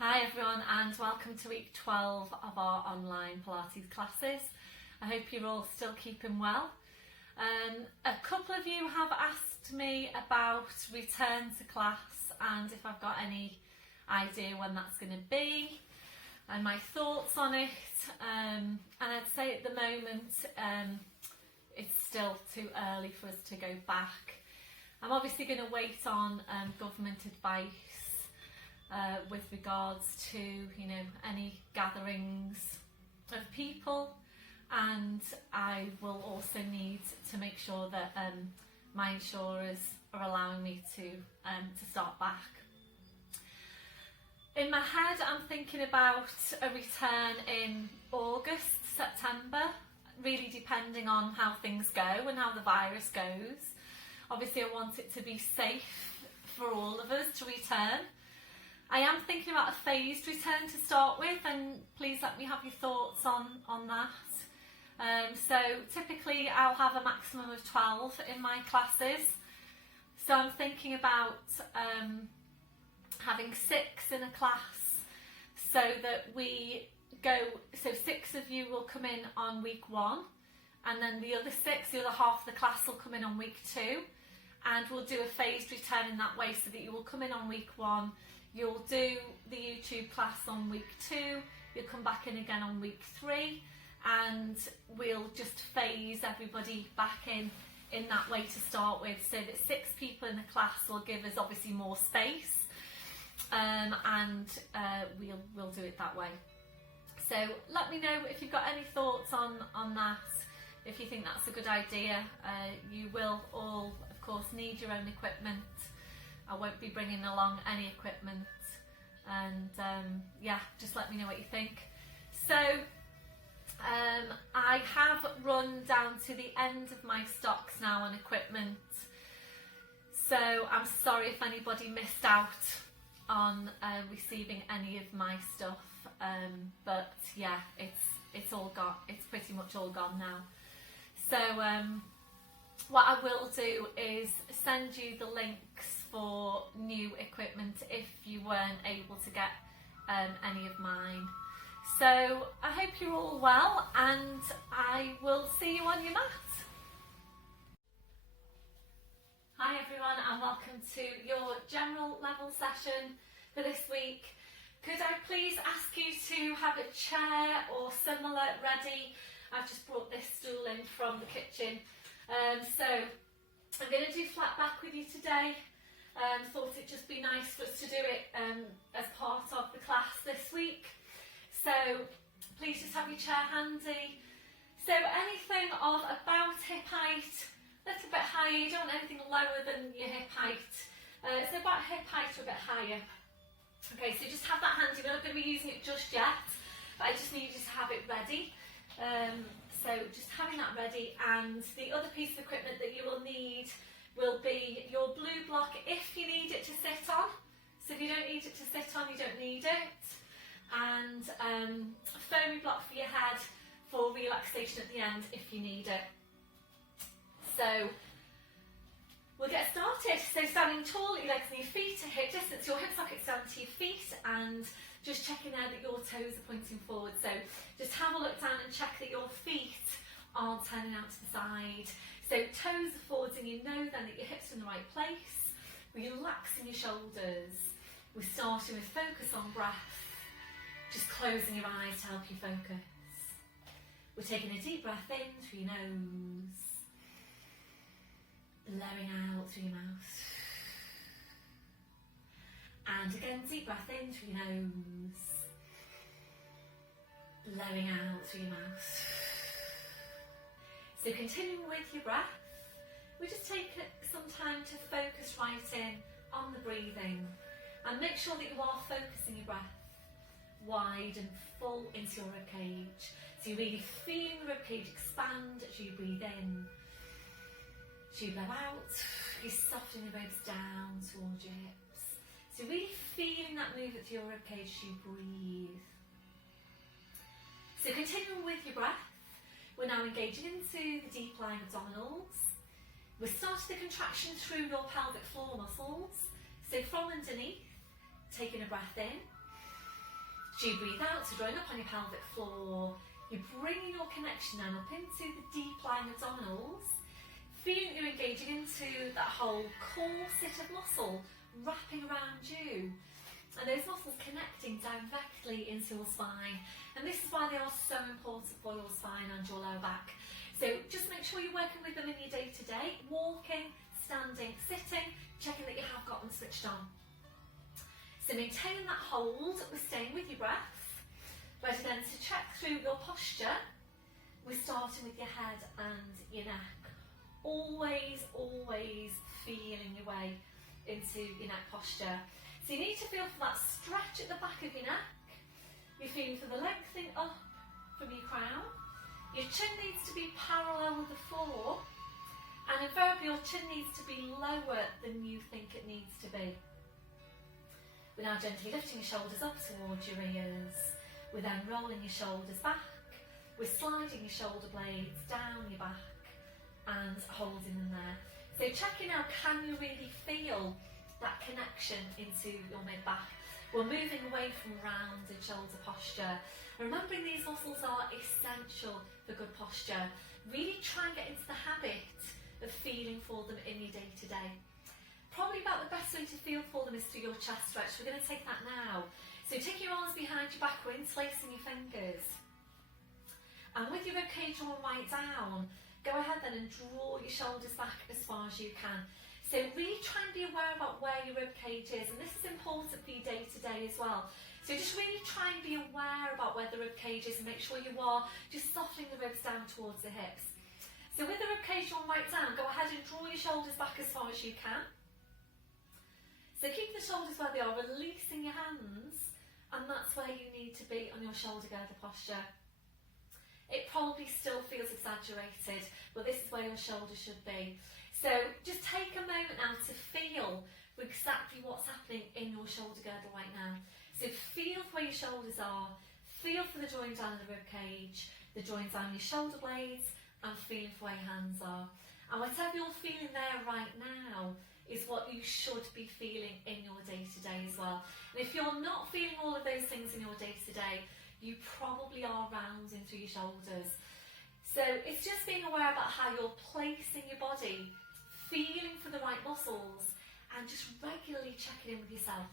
Hi everyone and welcome to week 12 of our online Pilates classes. I hope you're all still keeping well. A couple of you have asked me about return to class and if I've got any idea when that's going to be and my thoughts on it, and I'd say at the moment it's still too early for us to go back. I'm obviously going to wait on government advice with regards to any gatherings of people, and I will also need to make sure that my insurers are allowing me to start back. In my head I'm thinking about a return in August, September, really depending on how things go and how the virus goes. Obviously I want it to be safe for all of us to return. I am thinking about a phased return to start with, and please let me have your thoughts on that. So typically I'll have a maximum of 12 in my classes. So I'm thinking about having 6 in a class so that so 6 of you will come in on week 1, and then the other half of the class will come in on week 2, and we'll do a phased return in that way so that you will come in on week 1. You'll do the YouTube class on week 2, you'll come back in again on week 3, and we'll just phase everybody back in that way to start with, so that 6 people in the class will give us obviously more space, and we'll do it that way. So let me know if you've got any thoughts on that, if you think that's a good idea. You will all of course need your own equipment. I won't be bringing along any equipment, and yeah, just let me know what you think. So I have run down to the end of my stocks now on equipment, so I'm sorry if anybody missed out on receiving any of my stuff, but yeah, it's all gone. It's pretty much all gone now. So what I will do is send you the links for new equipment if you weren't able to get any of mine. So I hope you're all well, and I will see you on your mat. Hi everyone and welcome to your general level session for this week. Could I please ask you to have a chair or similar ready? I've just brought this stool in from the kitchen. So I'm going to do flat back with you today. Thought it'd just be nice for us to do it as part of the class this week. So please just have your chair handy. So anything of about hip height, a little bit higher. You don't want anything lower than your hip height. So about hip height or a bit higher. Okay, so just have that handy. We're not going to be using it just yet, but I just need you to have it ready. So just having that ready, and the other piece of equipment that you will need will be your blue block if you need it to sit on. So if you don't need it to sit on, you don't need it. And a foamy block for your head for relaxation at the end if you need it. So we'll get started. So standing tall, your legs and your feet are hip distance, your hip sockets down to your feet, and just checking there that your toes are pointing forward. So just have a look down and check that your feet aren't turning out to the side. So toes are forwards, and you know then that your hips are in the right place. Relaxing your shoulders. We're starting with focus on breath. Just closing your eyes to help you focus. We're taking a deep breath in through your nose, blowing out through your mouth. And again, deep breath in through your nose, blowing out through your mouth. So continuing with your breath, we just take some time to focus right in on the breathing, and make sure that you are focusing your breath wide and full into your ribcage. So you're really feeling the ribcage expand as you breathe in. As you blow out, you soften the ribs down towards your hips. So really feeling that movement through your ribcage as you breathe. So continuing with your breath, we're now engaging into the deep lying abdominals. We're starting the contraction through your pelvic floor muscles. So from underneath, taking a breath in, As you breathe out, so drawing up on your pelvic floor, you're bringing your connection then up into the deep lying abdominals, feeling you're engaging into that whole corset of muscle wrapping around you. And those muscles connecting directly into your spine. And this is why they are so important for your spine and your lower back. So just make sure you're working with them in your day-to-day, walking, standing, sitting, checking that you have got them switched on. So maintaining that hold, we're staying with your breath. Ready then to check through your posture. We're starting with your head and your neck. Always, always feeling your way into your neck posture. So you need to feel for that stretch at the back of your neck. You're feeling for the lengthening up from your crown. Your chin needs to be parallel with the floor. And invariably your chin needs to be lower than you think it needs to be. We're now gently lifting your shoulders up towards your ears. We're then rolling your shoulders back. We're sliding your shoulder blades down your back and holding them there. So checking out, can you really feel that connection into your mid-back? We're moving away from rounded shoulder posture. Remembering these muscles are essential for good posture. Really try and get into the habit of feeling for them in your day-to-day. Probably about the best way to feel for them is through your chest stretch. We're going to take that now. So take your arms behind your back, we're interlacing your fingers. And with your ribcage drawn right down, go ahead then and draw your shoulders back as far as you can. So really try and be aware about where your ribcage is, and this is important for your day-to-day as well. So just really try and be aware about where the ribcage is and make sure you are just softening the ribs down towards the hips. So with the ribcage drawn right down, go ahead and draw your shoulders back as far as you can. So keep the shoulders where they are, releasing your hands, and that's where you need to be on your shoulder girder posture. It probably still feels exaggerated, but this is where your shoulders should be. So just take a moment now to feel exactly what's happening in your shoulder girdle right now. So feel where your shoulders are, feel for the drawing down of the ribcage, the drawing down your shoulder blades, and feeling for where your hands are. And whatever you're feeling there right now is what you should be feeling in your day-to-day as well. And if you're not feeling all of those things in your day-to-day, you probably are rounding through your shoulders. So it's just being aware about how you're placing your body, feeling for the right muscles, and just regularly checking in with yourself.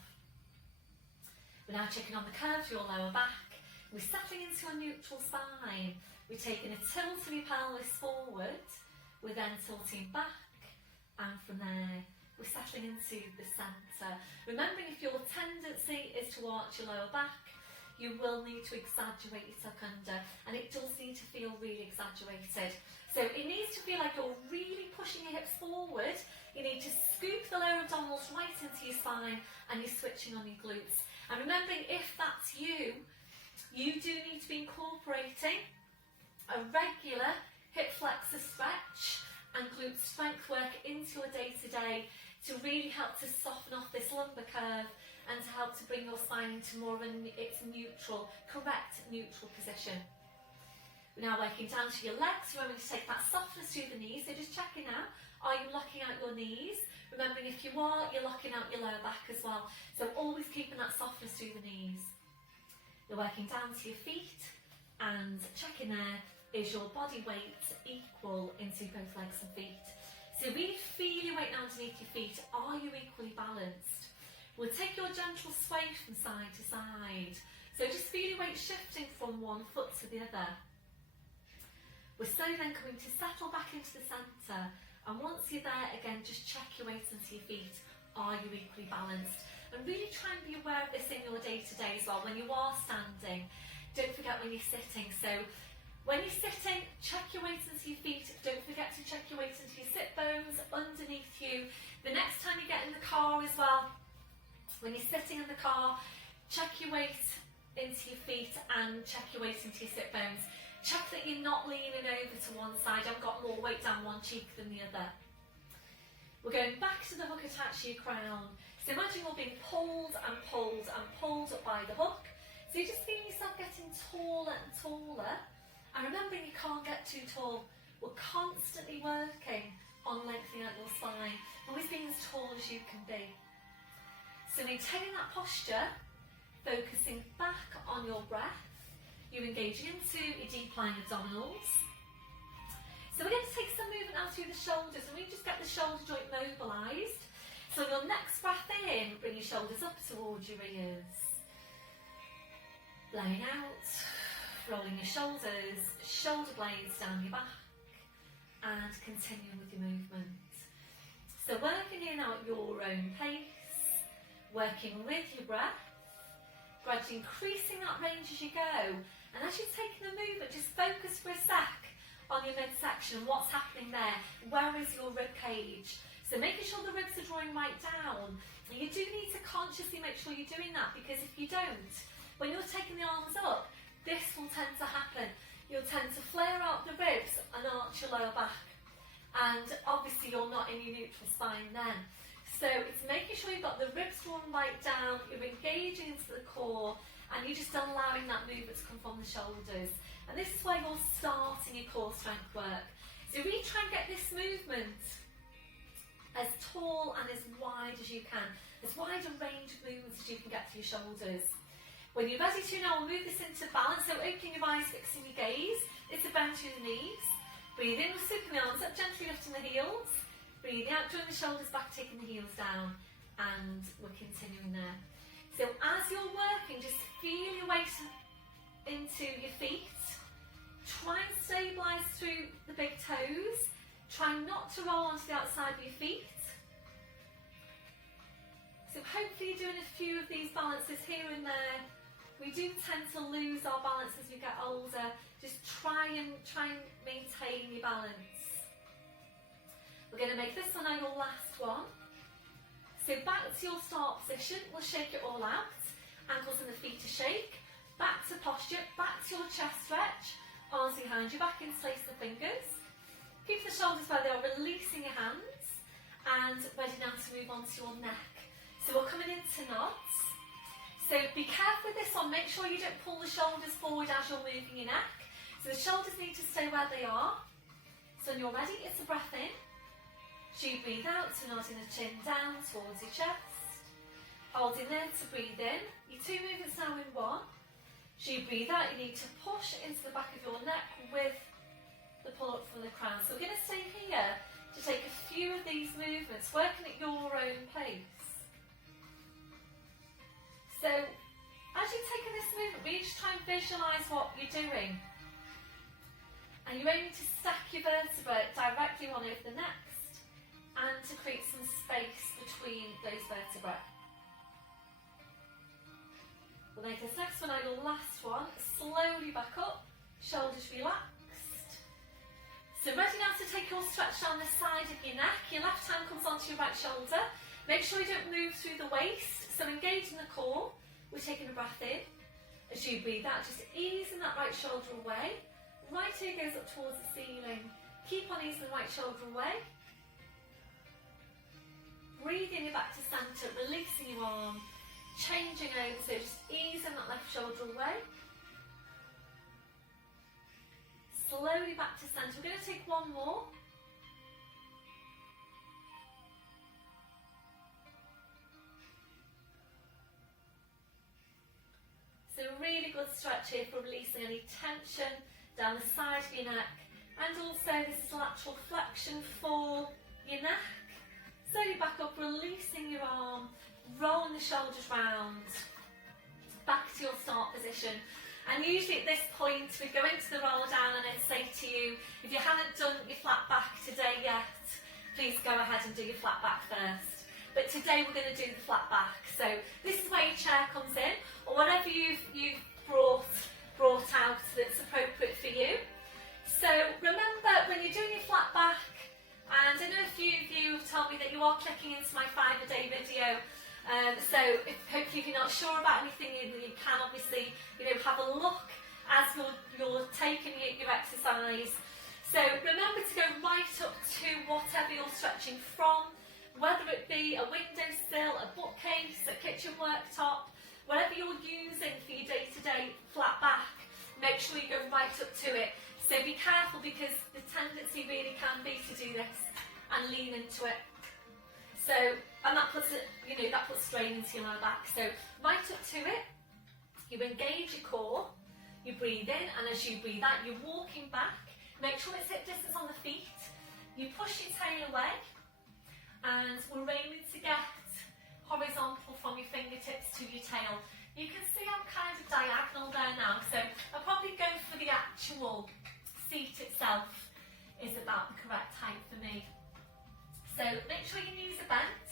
We're now checking on the curve of your lower back. We're settling into a neutral spine. We're taking a tilt of your pelvis forward. We're then tilting back, and from there, we're settling into the centre. Remembering if your tendency is to arch your lower back, you will need to exaggerate your tuck under, and it does need to feel really exaggerated. So it needs to feel like you're really pushing your hips forward. You need to scoop the lower abdominals right into your spine, and you're switching on your glutes. And remembering, if that's you, you do need to be incorporating a regular hip flexor stretch and glute strength work into your day-to-day to really help to soften off this lumbar curve and to help to bring your spine into more of its neutral, correct neutral position. We're now working down to your legs. Remembering to take that softness through the knees. So just checking out, are you locking out your knees? Remembering if you are, you're locking out your lower back as well. So always keeping that softness through the knees. You're working down to your feet and checking there, is your body weight equal into both legs and feet? So really feel your weight underneath your feet. Are you equally balanced? We'll take your gentle sway from side to side. So just feel your weight shifting from one foot to the other. We're slowly then coming to settle back into the centre, and once you're there again, just check your weight into your feet. Are you equally balanced? And really try and be aware of this in your day-to-day as well. When you are standing, don't forget when you're sitting. So when you're sitting, check your weight into your feet. Don't forget to check your weight into your sit bones underneath you. The next time you get in the car as well, when you're sitting in the car, check your weight into your feet and check your weight into your sit bones. Check that you're not leaning over to one side. I've got more weight down one cheek than the other. We're going back to the hook attached to your crown. So imagine you're being pulled and pulled and pulled up by the hook. So you're just feeling yourself getting taller and taller. And remembering you can't get too tall. We're constantly working on lengthening out your spine. Always being as tall as you can be. So maintaining that posture, focusing back on your breath. You're engaging into your deep lying abdominals. So we're going to take some movement out through the shoulders, and we just get the shoulder joint mobilised. So on your next breath in, bring your shoulders up towards your ears. Blowing out, rolling your shoulders, shoulder blades down your back, and continuing with your movement. So working in at your own pace, working with your breath, gradually increasing that range as you go. And as you're taking the movement, just focus for a sec on your midsection, what's happening there, where is your rib cage. So making sure the ribs are drawing right down. And you do need to consciously make sure you're doing that, because if you don't, when you're taking the arms up, this will tend to happen. You'll tend to flare out the ribs and arch your lower back. And obviously you're not in your neutral spine then. So it's making sure you've got the ribs drawn right down, you're engaging into the core, and you're just allowing that movement to come from the shoulders. And this is where you're starting your core strength work. So really try and get this movement as tall and as wide as you can, as wide a range of movements as you can get to your shoulders. When you're ready to now, we'll move this into balance. So opening your eyes, fixing your gaze. It's a bend through the knees. Breathe in, we're sweeping the arms up, gently lifting the heels. Breathing out, drawing the shoulders back, taking the heels down. And we're continuing there. So as you're working, just feel your weight into your feet. Try and stabilise through the big toes. Try not to roll onto the outside of your feet. So hopefully you're doing a few of these balances here and there. We do tend to lose our balance as we get older. Just try and maintain your balance. We're going to make this one our your last one. So back to your start position. We'll shake it all out. Ankles and the feet to shake. Back to posture. Back to your chest stretch. Arms behind you. Back interlace the fingers. Keep the shoulders where they are. Releasing your hands. And ready now to move on to your neck. So we're coming into nods. So be careful with this one, make sure you don't pull the shoulders forward as you're moving your neck. So the shoulders need to stay where they are. So when you're ready, it's a breath in. So you breathe out, so nodding the chin down towards your chest. Holding there to breathe in. Your two movements now in one. So you breathe out, you need to push into the back of your neck with the pull up from the crown. So we're going to stay here to take a few of these movements, working at your own pace. So, as you're taking this movement, really just try and visualise what you're doing. And you're aiming to stack your vertebrae directly one over the next, and to create some space between those vertebrae. We'll make this next one our your last one. Slowly back up, shoulders relaxed. So ready now to take your stretch down the side of your neck. Your left hand comes onto your right shoulder. Make sure you don't move through the waist. So engaging the core, we're taking a breath in. As you breathe out, just easing that right shoulder away. Right ear goes up towards the ceiling. Keep on easing the right shoulder away. Breathing you back to centre, releasing your arm. Changing over, so just easing that left shoulder away. Slowly back to centre. We're going to take one more. So a really good stretch here for releasing any tension down the side of your neck, and also this is lateral flexion for your neck. Slowly back up, releasing your arm, rolling the shoulders round, back to your start position. And usually at this point we go into the roll down and I'd say to you, if you haven't done your flat back today yet, please go ahead and do your flat back first. But today we're going to do the flat back. So this is where your chair comes in, or whatever you've brought out that's appropriate for you. So remember, when you're doing your flat back, and I know a few of you have told me that you are clicking into my 5-a-day video. So hopefully if you're not sure about anything, you can obviously have a look as you're taking your exercise. So remember to go right up to whatever you're stretching from. Whether it be a windowsill, a bookcase, a kitchen worktop, whatever you're using for your day-to-day flat back, make sure you go right up to it. So be careful, because the tendency really can be to do this and lean into it. So, and that puts strain into your lower back. So right up to it, You engage your core, you breathe in, and as you breathe out, you're walking back. Make sure it's hip distance on the feet. You push your tail away, and we're aiming to get horizontal from your fingertips to your tail. You can see I'm kind of diagonal there now, so I'll probably go for the actual seat itself is about the correct height for me. So make sure your knees are bent,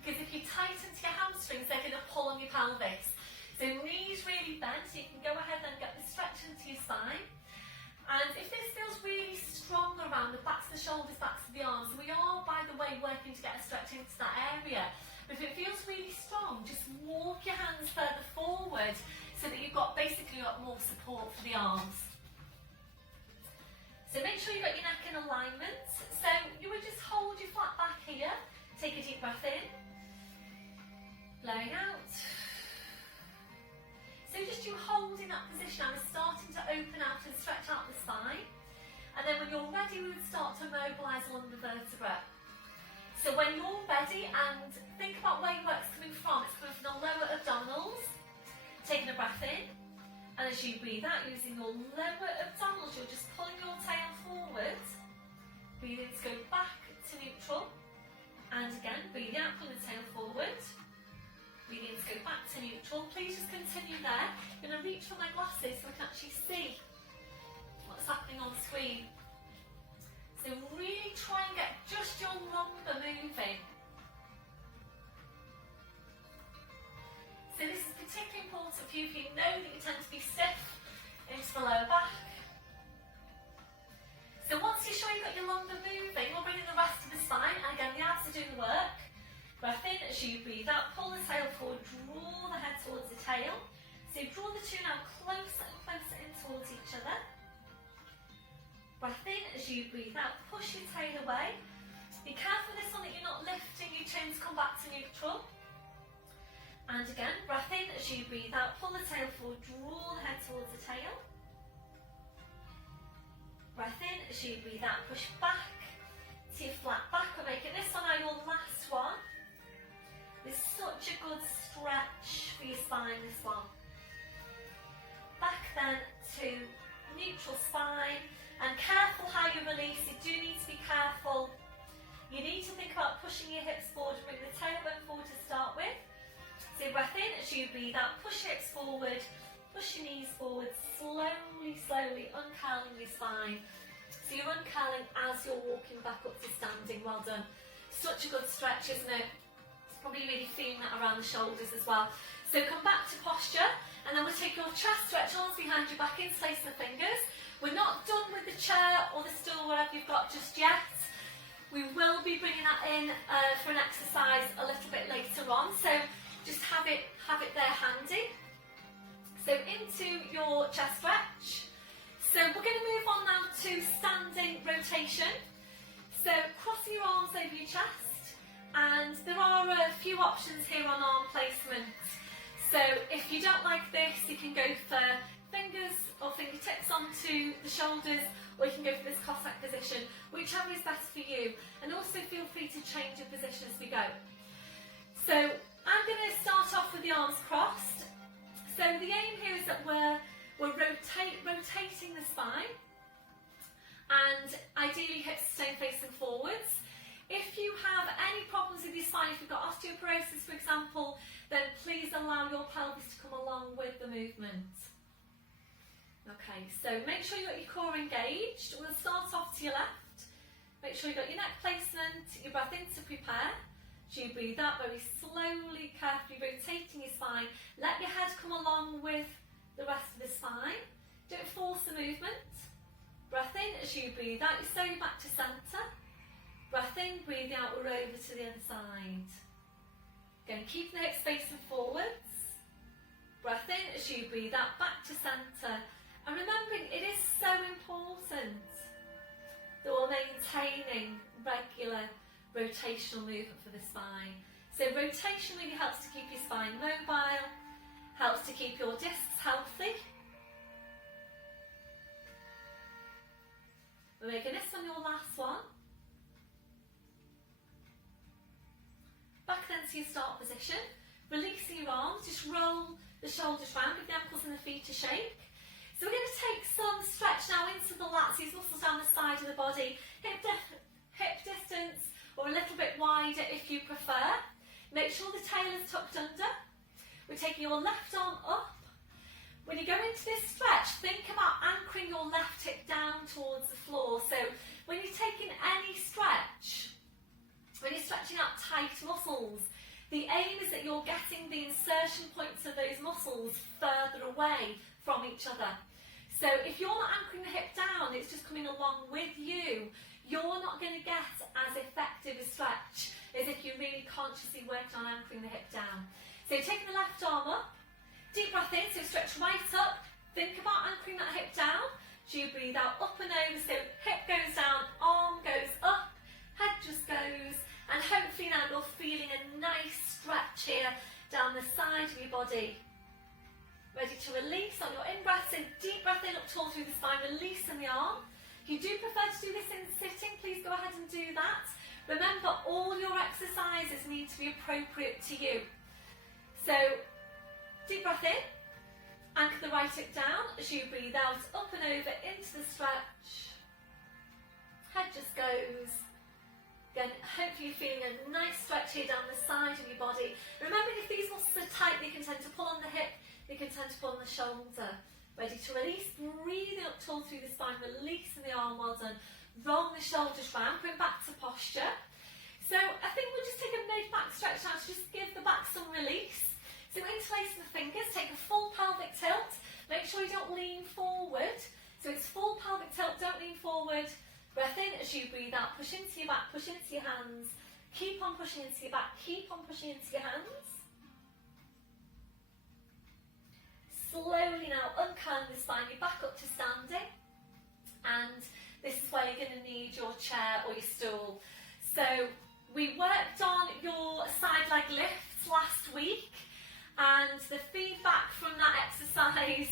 because if you tighten to your hamstrings, they're going to pull on your pelvis. So knees really bent, so you can go ahead and get the stretch into your spine. And if this feels really strong around the backs of the shoulders, backs of the arms, we are, by the way, working to get a stretch into that area. But if it feels really strong, just walk your hands further forward so that you've got more support for the arms. So make sure you've got your neck in alignment. So you would just hold your flat back here. Take a deep breath in, blowing out. So just you holding that position, and we're starting to open out and stretch out the spine. And then when you're ready, we would start to mobilise along the vertebrae. So when you're ready, and think about where your work's coming from, it's coming from the lower abdominals. Taking a breath in, and as you breathe out, using your lower abdominals, you're just pulling your tail forward. Breathe in to go back to neutral. And again, breathe out, pull the tail forward. Breathe in to go back to neutral. Please just continue there. I'm going to reach for my glasses so I can actually see what's happening on the screen. So really try and get just your lumbar moving. So this is particularly important for you if you know that you tend to be stiff into the lower back. So once you're sure you've got your lumbar moving, we'll bring in the rest of the spine, and again the abs are doing the work. Breath in as you breathe out, pull the tail forward, draw the head towards the tail. So draw the two now closer and closer in towards each other. Breath in as you breathe out, push your tail away. Be careful this one that you're not lifting your chin to come back to neutral. And again, breath in as you breathe out, pull the tail forward, draw the head towards the tail. Breath in as you breathe out, push back to your flat back. We're making this one now your last one. There's such a good stretch for your spine, this one. Back then to neutral spine, and careful how you release. You do need to be careful. You need to think about pushing your hips forward, bring the tailbone forward to start with. So breath in as you breathe out, push your hips forward, push your knees forward, slowly, slowly uncurling your spine. So you're uncurling as you're walking back up to standing. Well done. Such a good stretch, isn't it? Probably really feeling that around the shoulders as well. So come back to posture, and then we'll take your chest stretch, arms behind your back, interlace the fingers. We're not done with the chair or the stool, whatever you've got just yet. We will be bringing that in for an exercise a little bit later on, so just have it there handy. So into your chest stretch. So we're going to move on now to standing rotation. So crossing your arms over your chest. And there are a few options here on arm placement. So if you don't like this, you can go for fingers or fingertips onto the shoulders, or you can go for this Cossack position, whichever is best for you. And also feel free to change your position as we go. So I'm going to start off with the arms crossed. So the aim here is that we're rotating the spine, and ideally hips stay facing forwards. If you have any problems with your spine, if you've got osteoporosis, for example, then please allow your pelvis to come along with the movement. Okay, so make sure you've got your core engaged. We'll start off to your left. Make sure you've got your neck placement, your breath in to prepare. So you breathe out very slowly, carefully rotating your spine. Let your head come along with the rest of the spine. Don't force the movement. Breath in as you breathe out, you're slowly back to centre. Breath in, breathe out, we're over to the other side. Again, keep the hips facing forwards. Breath in as you breathe out, back to centre. And remembering, it is so important that we're maintaining regular rotational movement for the spine. So rotation really helps to keep your spine mobile, helps to keep your discs healthy. We're making this one your last one. Back then to your start position, releasing your arms, just roll the shoulders round, give the ankles and the feet a shake. So we're going to take some stretch now into the lats, these muscles down the side of the body, hip distance or a little bit wider if you prefer. Make sure the tail is tucked under. We're taking your left arm up. When you go into this stretch, think about anchoring your left hip down towards the floor. So when you're taking any stretch, when you're stretching out tight muscles, the aim is that you're getting the insertion points of those muscles further away from each other. So if you're not anchoring the hip down, it's just coming along with you, you're not going to get as effective a stretch as if you're really consciously working on anchoring the hip down. So taking the left arm up, deep breath in, so stretch right up, think about anchoring that hip down. So you breathe out, up and over, so hip goes down, arm goes up, head just goes, and hopefully now you're feeling a nice stretch here down the side of your body. Ready to release on your in-breath, so deep breath in, up tall through the spine, releasing the arm. If you do prefer to do this in sitting, please go ahead and do that. Remember, all your exercises need to be appropriate to you. So, deep breath in, anchor the right hip down as you breathe out, up and over into the stretch. Head just goes. Again, hopefully you're feeling a nice stretch here down the side of your body. Remember, if these muscles are tight, they can tend to pull on the hip, they can tend to pull on the shoulder. Ready to release, breathing up tall through the spine, releasing the arm, well done. Roll the shoulders round, bring back to posture. So I think we'll just take a mid-back stretch now to just give the back some release. So interlacing the fingers, take a full pelvic tilt. Make sure you don't lean forward. So it's full pelvic tilt, don't lean forward. Breath in as you breathe out, push into your back, push into your hands. Keep on pushing into your back, keep on pushing into your hands. Slowly now uncurl the spine, you're back up to standing. And this is where you're going to need your chair or your stool. So we worked on your side leg lifts last week, and the feedback from that exercise,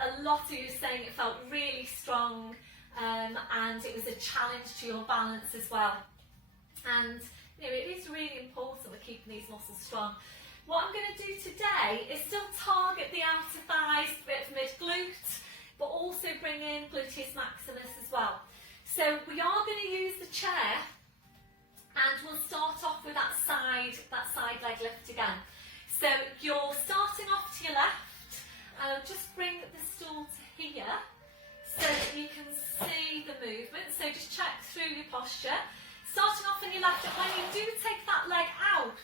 a lot of you were saying it felt really strong, and it was a challenge to your balance as well. And you know, it is really important we're keeping these muscles strong. What I'm going to do today is still target the outer thighs, a bit of mid-glute, but also bring in gluteus maximus as well. So we are going to use the chair, and we'll start off with that side leg lift again. So you're starting off to your left, and just bring the stool to here so that you can see the movement. So just check through your posture. Starting off on your left, and when you do take that leg out,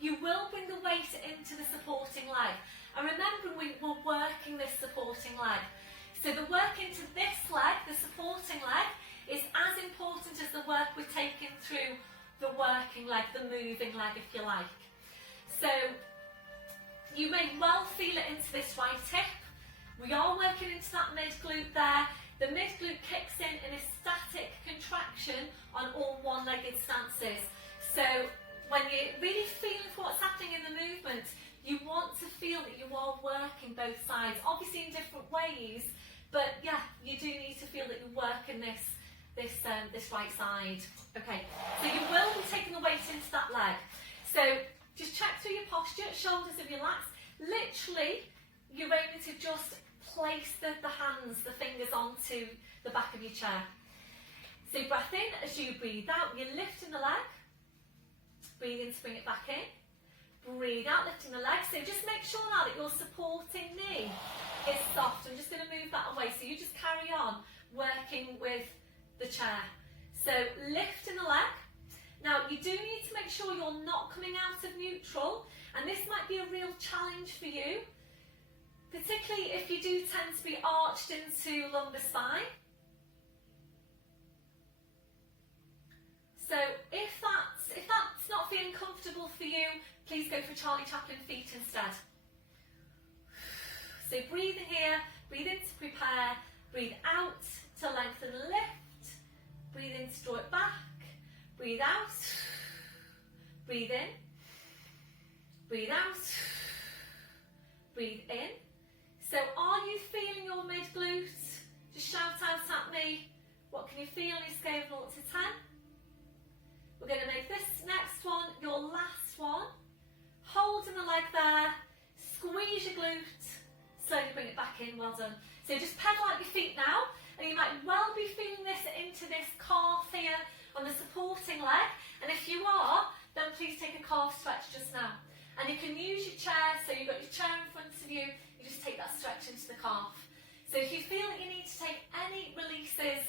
you will bring the weight into the supporting leg. And remember, we're working this supporting leg. So the work into this leg, the supporting leg, is as important as the work we're taking through the working leg, the moving leg, if you like. So you may well feel it into this right hip. We are working into that mid-glute there. The mid-glute kicks in a static contraction on all one-legged stances. So when you're really feeling for what's happening in the movement, you want to feel that you are working both sides, obviously in different ways, but yeah, you do need to feel that you're working this right side. Okay, so you will be taking the weight into that leg. So just check through your posture, shoulders are relaxed. Literally, you're aiming to just place the hands, the fingers onto the back of your chair. So breath in as you breathe out, you're lifting the leg. Breathe in to bring it back in. Breathe out, lifting the leg. So just make sure now that your supporting knee is soft. I'm just going to move that away. So you just carry on working with the chair. So lifting the leg. Now you do need to make sure you're not coming out of neutral. And this might be a real challenge for you, particularly if you do tend to be arched into lumbar spine. So if that's not feeling comfortable for you, please go for Charlie Chaplin feet instead. So breathe in here, breathe in to prepare, breathe out to lengthen and lift, breathe in to draw it back, breathe out, breathe in, breathe out, breathe in. So are you feeling your mid-glute? Just shout out at me. What can you feel on your scale of 0 to 10? We're going to make this next one your last one. Holding the leg there, squeeze glute, slowly bring it back in, well done. So just pedal out your feet now, and you might well be feeling this into this calf here on the supporting leg, and if you are, then please take a calf stretch just now. And you can use your chair, so you've got your chair in front of you, you just take that stretch into the calf. So if you feel that you need to take any releases,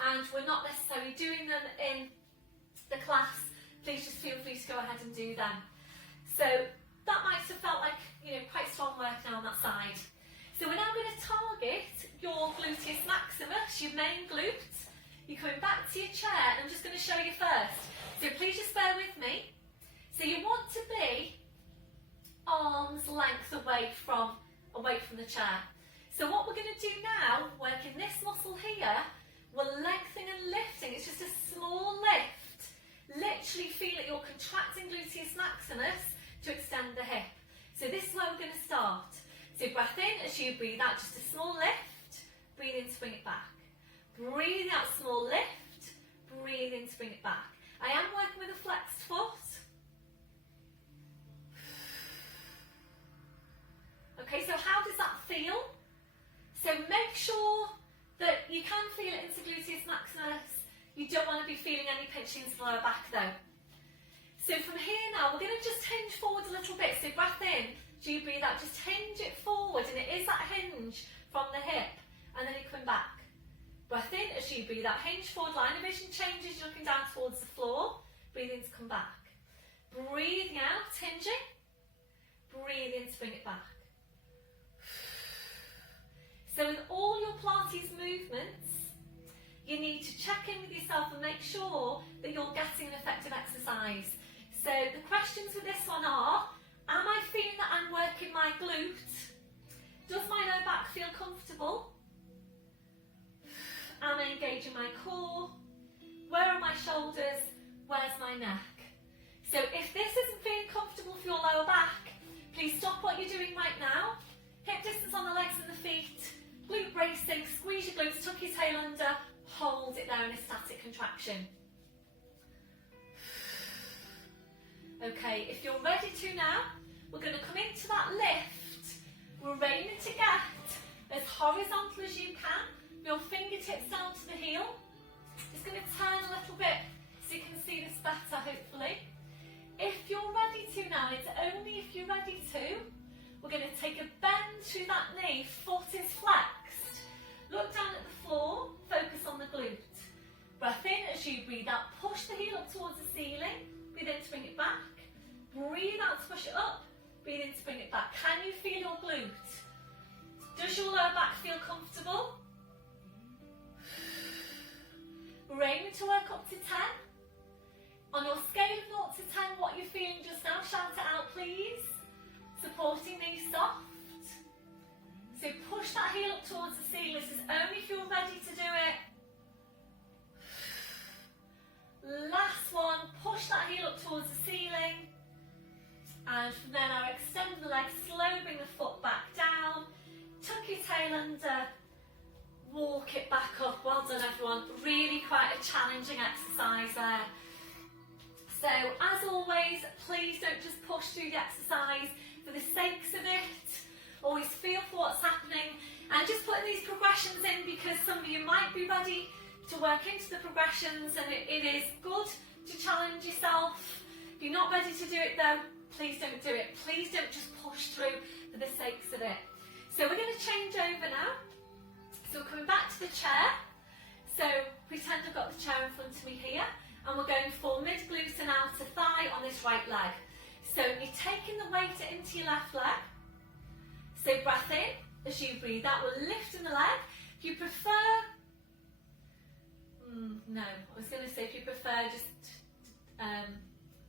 and we're not necessarily doing them in the class, please just feel free to go ahead and do them. So that might have felt like, you know, quite strong work now on that side. So we're now going to target your gluteus maximus, your main glute. You're coming back to your chair, and I'm just going to show you first. So please just bear with me. So you want to be arm's length away from the chair. So what we're going to do now, working this muscle here, we're lengthening and lifting. It's just a small lift. Literally feel that you're contracting gluteus maximus to extend the hip. So this is where we're going to start. So breath in as you breathe out, just a small lift. Breathe in to bring it back. Breathe out, small lift. Breathe in to bring it back. I am working with a flexed foot. Okay, so how does that feel? So make sure that you can feel it into gluteus maximus. You don't want to be feeling any pinching into the lower back though. So from here now, we're going to just hinge forward a little bit. So breath in, as you breathe out, just hinge it forward, and it is that hinge from the hip, and then you come back. Breath in, as you breathe out, hinge forward, line of vision changes, you're looking down towards the floor. Breathe in to come back. Breathing out, hinging. Breathe in to bring it back. So with all your Pilates movements, you need to check in with yourself and make sure that you're getting an effective exercise. So the questions with this one are, am I feeling that I'm working my glute? Does my lower back feel comfortable? Am I engaging my core? Where are my shoulders? Where's my neck? So if this isn't feeling comfortable for your lower back, please stop what you're doing right now. Hip distance on the legs and the feet. Glute bracing, squeeze your glutes, tuck your tail under, hold it there in a static contraction. Okay, if you're ready to now, we're going to come into that lift. We're aiming to get as horizontal as you can, your fingertips down to the heel. Just going to turn a little bit so you can see this better, hopefully. If you're ready to now, it's only if you're ready to, we're going to take a bend through that knee, foot is flexed. Look down at the floor, focus on the glute. Breath in as you breathe out, push the heel up towards the ceiling, breathe in to bring it back. Breathe out to push it up, breathe in to bring it back. Can you feel your glute? Does your lower back feel comfortable? We're aiming to work up to 10. On your scale of 0 to 10, what you're feeling just now, shout it out please. Supporting knees soft. So push that heel up towards the ceiling. This is only if you're ready to do it. Last one, push that heel up towards the ceiling. And from there now extend the legs, slowly bring the foot back down. Tuck your tail under. Walk it back up. Well done everyone. Really quite a challenging exercise there. So as always, please don't just push through the exercise for the sakes of it. Always feel for what's happening, and just putting these progressions in because some of you might be ready to work into the progressions, and it is good to challenge yourself. If you're not ready to do it though, please don't do it. Please don't just push through for the sakes of it. So we're going to change over now. So we're coming back to the chair. So pretend I've got the chair in front of me here, and we're going for mid glute and outer thigh on this right leg. So you're taking the weight into your left leg. So breath in as you breathe out. We're lifting the leg. If you prefer, no, I was going to say if you prefer just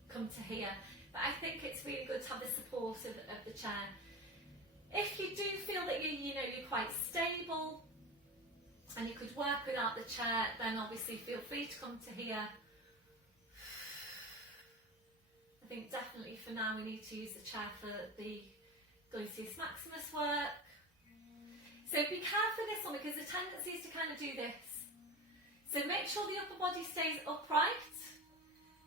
come to here. But I think it's really good to have the support of the chair. If you do feel that you're quite stable and you could work without the chair, then obviously feel free to come to here. I think definitely for now we need to use the chair for the gluteus maximus work. So be careful with this one because the tendency is to kind of do this. So make sure the upper body stays upright.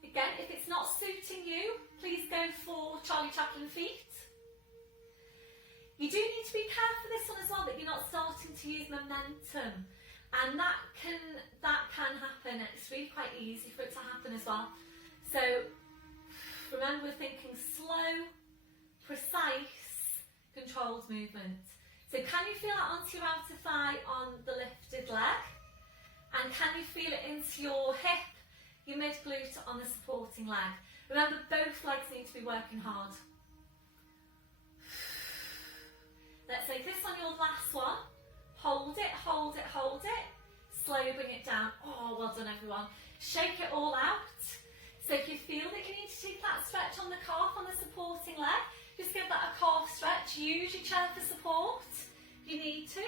Again, if it's not suiting you, please go for Charlie Chaplin feet. You do need to be careful this one as well, that you're not starting to use momentum, and that can happen. It's really quite easy for it to happen as well. So remember, we're thinking slow, precise, controlled movement. So can you feel that onto your outer thigh on the lifted leg? And can you feel it into your hip, your mid glute on the supporting leg? Remember, both legs need to be working hard. Let's take this on your last one. Hold it, hold it, hold it. Slowly bring it down. Oh, well done everyone. Shake it all out. So if you feel that you need to take that stretch on the calf, on the supporting leg, just give that a calf stretch. Use your chair for support. You need to.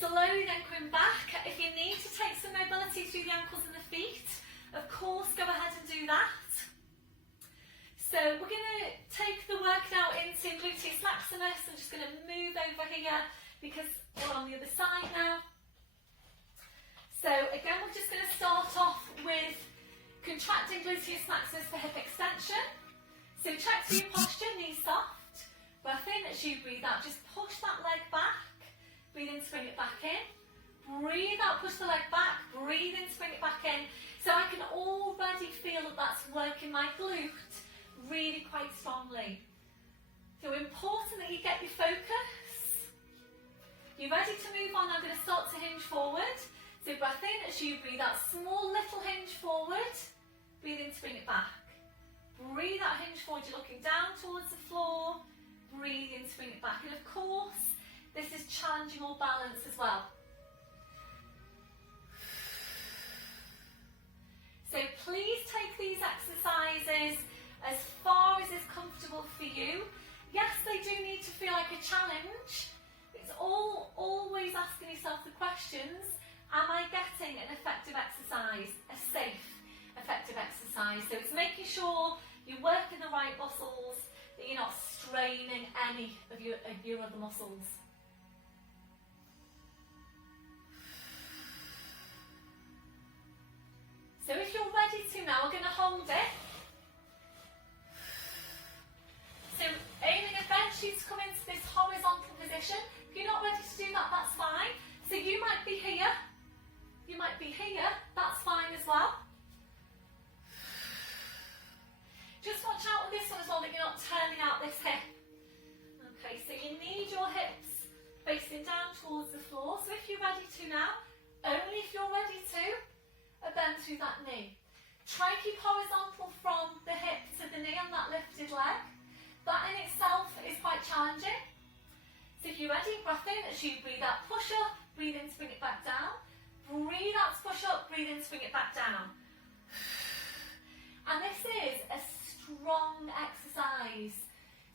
Slowly then coming back. If you need to take some mobility through the ankles and the feet, of course, go ahead and do that. So we're going to take the work now into gluteus maximus. I'm just going to move over here because we're on the other side now. So again, we're just going to start off with contracting gluteus maximus for hip extension. So check through your posture, knees soft. Breath in as you breathe out. Just push that leg back. Breathe in to bring it back in. Breathe out, push the leg back. Breathe in to bring it back in. So I can already feel that that's working my glute really quite strongly. So important that you get your focus. You're ready to move on. I'm going to start to hinge forward. So breath in as you breathe out. Small little hinge forward. Breathe in to bring it back. Breathe out, hinge forward. You're looking down towards the floor. Breathe in to bring it back. And of course, this is challenging all balance as well. So please take these exercises as far as is comfortable for you. Yes, they do need to feel like a challenge. It's always asking yourself the questions, am I getting an effective exercise, a safe, effective exercise? So it's making sure you're working the right muscles, that you're not straining any of your other muscles. So if you're ready to now, we're going to hold it. So aiming eventually to come into this horizontal position. If you're not ready to do that, that's fine. So you might be here, that's fine as well. Just watch out with this one as well, that you're not turning out this hip. Okay, so you need your hips facing down towards the floor. So if you're ready to now, only if you're ready to, bend through that knee. Try and keep horizontal from the hip to the knee on that lifted leg. That in itself is quite challenging. So if you're ready, breath in as you breathe out, push up, breathe in to bring it back down. Breathe out to push up, breathe in to bring it back down. And this is a strong exercise.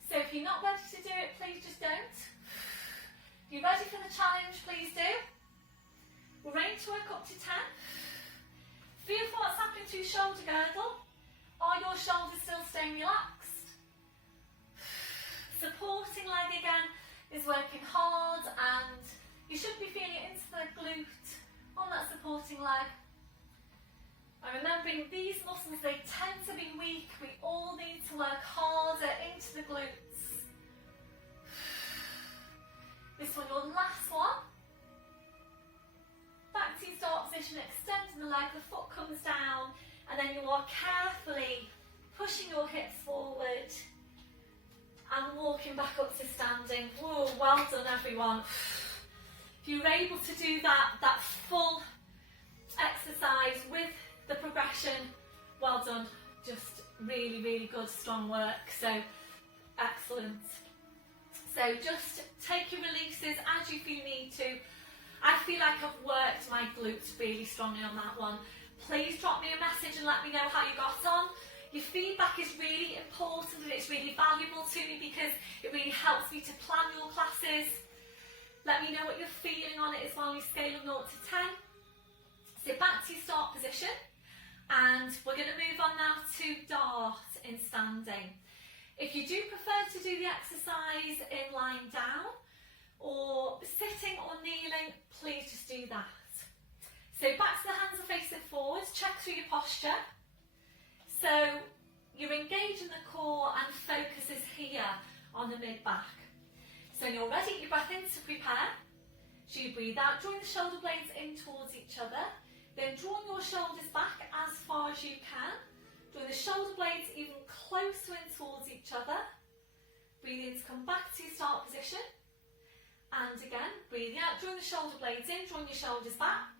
So if you're not ready to do it, please just don't. If you're ready for the challenge, please do. We're aiming to work up to 10. Feel for what's happening to your shoulder girdle. Are your shoulders still staying relaxed? Supporting leg again is working hard, and you should be feeling it into the glute on that supporting leg. And remembering these muscles, they tend to be weak. We all need to work harder into the glutes. This one, your last one. Back to your start position, extending the leg, the foot comes down, and then you are carefully pushing your hips forward and walking back up to standing. Whoa, well done everyone. If you're able to do that full exercise with the progression, well done. Just really, really good, strong work. So, excellent. So just take your releases as you feel you need to. I feel like I've worked my glutes really strongly on that one. Please drop me a message and let me know how you got on. Your feedback is really important and it's really valuable to me because it really helps me to plan your classes. Let me know what you're feeling on it as well on your scale of 0 to 10. So back to your start position, and we're going to move on now to dart in standing. If you do prefer to do the exercise in lying down or sitting or kneeling, please just do that. So back to the hands are facing forwards, check through your posture. So you're engaging the core and focus is here on the mid-back. So when you're ready, you breath in to prepare. So you breathe out, drawing the shoulder blades in towards each other. Then drawing your shoulders back as far as you can. Drawing the shoulder blades even closer in towards each other. Breathe in to come back to your start position. And again, breathing out, drawing the shoulder blades in, drawing your shoulders back.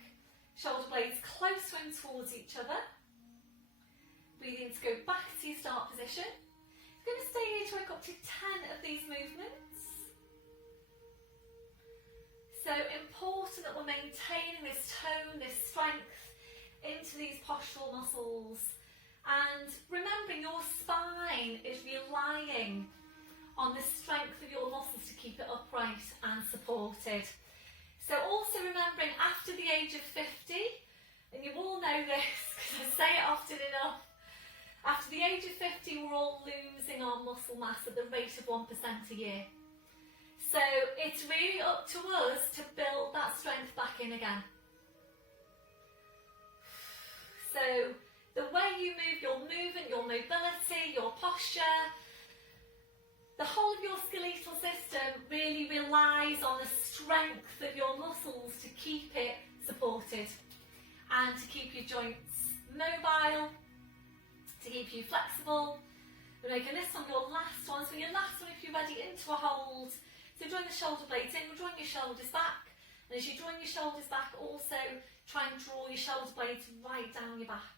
Shoulder blades closer in towards each other. Breathe in to go back to your start position. You're going to stay here to work up to 10 of these movements. So important that we're maintaining this tone, this strength into these postural muscles. And remembering your spine is relying on the strength of your muscles to keep it upright and supported. So also remembering after the age of 50, and you all know this because I say it often enough, after the age of 50 we're all losing our muscle mass at the rate of 1% a year. So it's really up to us to build that strength back in again. So the way you move, your movement, your mobility, your posture, the whole of your skeletal system really relies on the strength of your muscles to keep it supported and to keep your joints mobile, to keep you flexible. We're making this one your last one. So your last one, if you're ready, into a hold. So drawing the shoulder blades in, we're drawing your shoulders back. And as you're drawing your shoulders back, also try and draw your shoulder blades right down your back.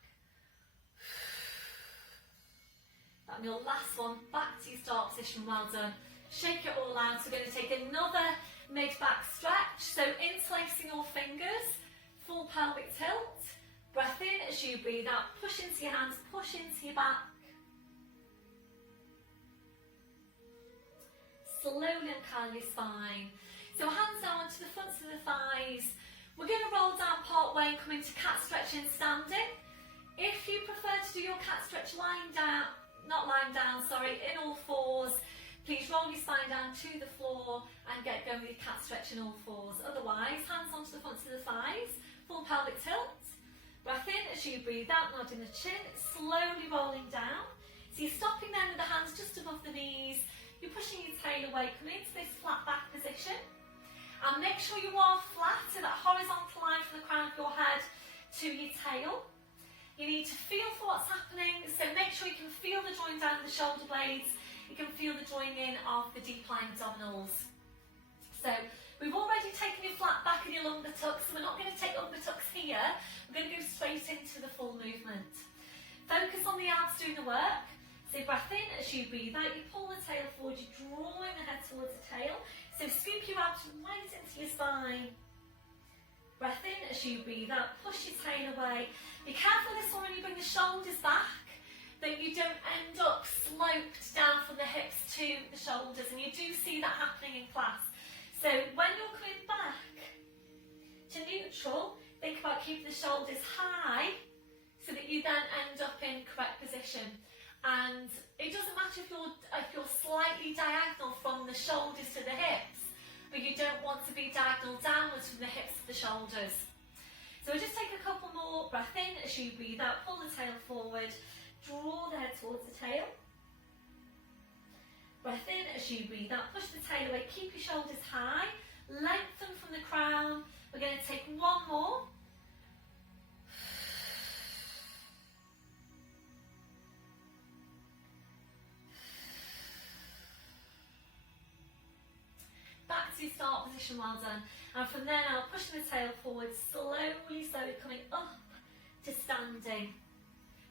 And your last one, back to your start position, well done. Shake it all out. So we're going to take another mid-back stretch. So interlacing your fingers, full pelvic tilt. Breath in as you breathe out, push into your hands, push into your back. Slowly uncurl your spine. So hands now onto the fronts of the thighs. We're going to roll down part way and come into cat stretch in standing. If you prefer to do your cat stretch lying down, in all fours, please roll your spine down to the floor and get going with your cat stretch in all fours. Otherwise, hands onto the fronts of the thighs, full pelvic tilt. Breath in as you breathe out, nodding the chin, slowly rolling down. So you're stopping then with the hands just above the knees. You're pushing your tail away, coming into this flat back position. And make sure you are flat, so that horizontal line from the crown of your head to your tail. You need to feel for what's happening, so make sure you can feel the drawing down of the shoulder blades. You can feel the drawing in of the deep lying abdominals. So we've already taken your flat back and your lumbar tucks, so we're not going to take lumbar tucks here. We're going to go straight into the full movement. Focus on the abs doing the work. So breath in as you breathe out, you pull the tail forward, you're drawing the head towards the tail. So scoop your abs right into your spine. Breath in as you breathe out, push your tail away. Be careful this one when you bring the shoulders back, that you don't end up sloped down from the hips to the shoulders, and you do see that happening in class. So when you're coming back to neutral, think about keeping the shoulders high so that you then end up in correct position. And it doesn't matter if you're slightly diagonal from the shoulders to the hips, but you don't want to be diagonal downwards from the hips to the shoulders. So we'll just take a couple more. Breath in as you breathe out, pull the tail forward, draw the head towards the tail. Breath in as you breathe out, push the tail away, keep your shoulders high, lengthen from the crown. We're going to take one more. Back to start position, well done. And from there now, pushing the tail forward, slowly coming up to standing.